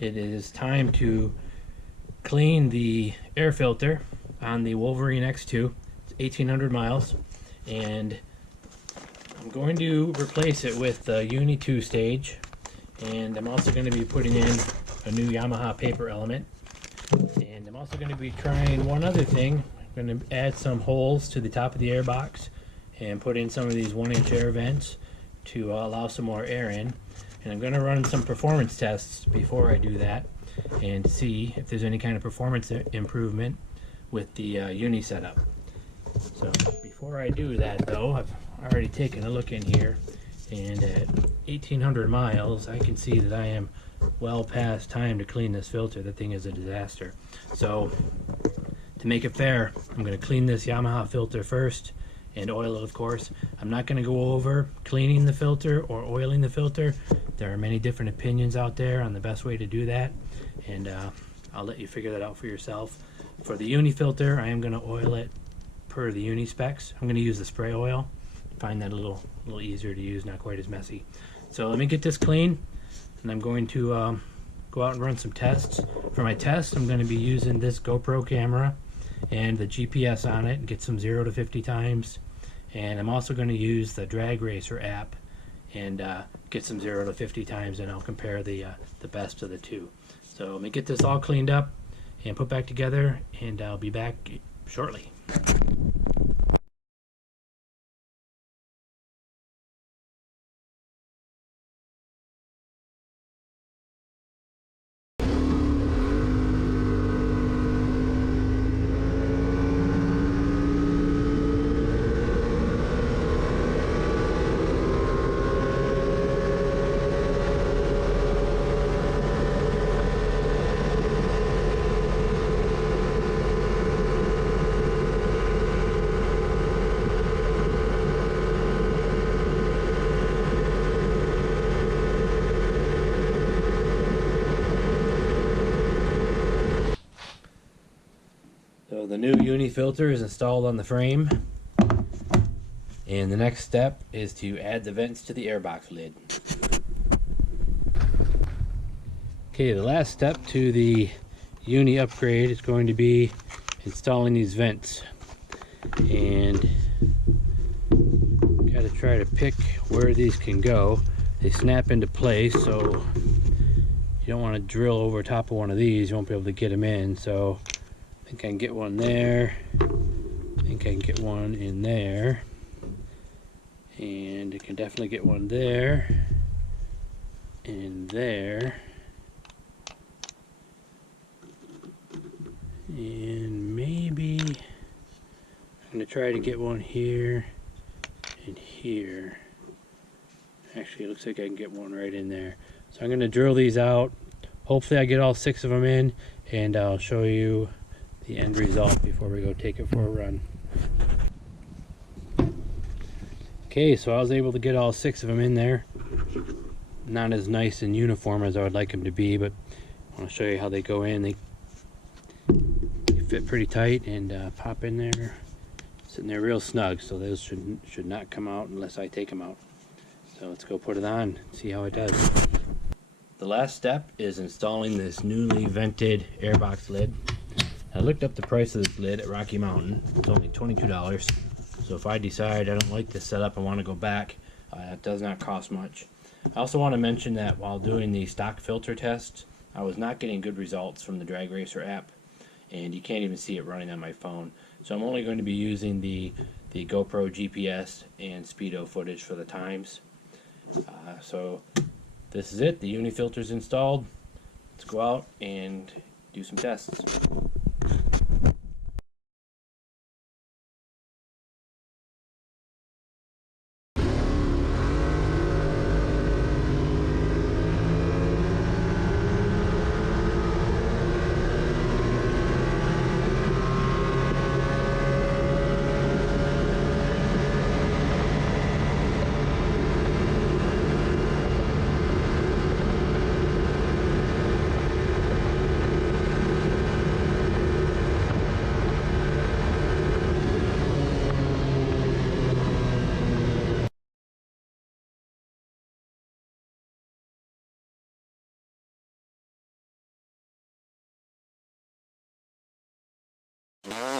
it is time to clean the air filter on the Wolverine X2. It's 1800 miles, and I'm going to replace it with the UNI 2 stage, and I'm also going to be putting in a new Yamaha paper element, and I'm also going to be trying one other thing. I'm going to add some holes to the top of the airbox and put in some of these 1-inch air vents to allow some more air in, and I'm going to run some performance tests before I do that and see if there's any kind of performance improvement with the UNI setup. So before I do that though, I've already taken a look in here, and at 1800 miles I can see that I am well past time to clean this filter. The thing is a disaster. So to make it fair, I'm going to clean this Yamaha filter first and oil it, of course. I'm not going to go over cleaning the filter or oiling the filter. There are many different opinions out there on the best way to do that, and I'll let you figure that out for yourself. For the UNI filter, I am going to oil it per the UNI specs. I'm going to use the spray oil. Find that a little easier to use, not quite as messy. So let me get this clean, and I'm going to go out and run some tests. For my test, I'm going to be using this GoPro camera and the GPS on it and get some 0 to 50 times. And I'm also going to use the Drag Racer app and get some 0 to 50 times, and I'll compare the best of the two. So let me get this all cleaned up and put back together, and I'll be back shortly. So the new UNI filter is installed on the frame, and the next step is to add the vents to the airbox lid. Okay, the last step to the UNI upgrade is going to be installing these vents, and got to try to pick where these can go. They snap into place, so you don't want to drill over top of one of these. You won't be able to get them in. So I think I can get one there. I think I can get one in there. And I can definitely get one there. And there. And maybe I'm going to try to get one here and here. Actually, it looks like I can get one right in there. So I'm going to drill these out. Hopefully I get all 6 of them in, and I'll show you the end result before we go take it for a run. Okay, so I was able to get all 6 of them in there. Not as nice and uniform as I would like them to be, but I want to show you how they go in. They fit pretty tight and pop in there, sitting there real snug, so those should not come out unless I take them out. So let's go put it on, see how it does. The last step is installing this newly vented airbox lid. I looked up the price of this lid at Rocky Mountain. It's only $22. So if I decide I don't like this setup and want to go back, it does not cost much. I also want to mention that while doing the stock filter test, I was not getting good results from the Drag Racer app, and you can't even see it running on my phone. So I'm only going to be using the GoPro GPS and speedo footage for the times. So this is it. The UNI filter is installed. Let's go out and do some tests. it.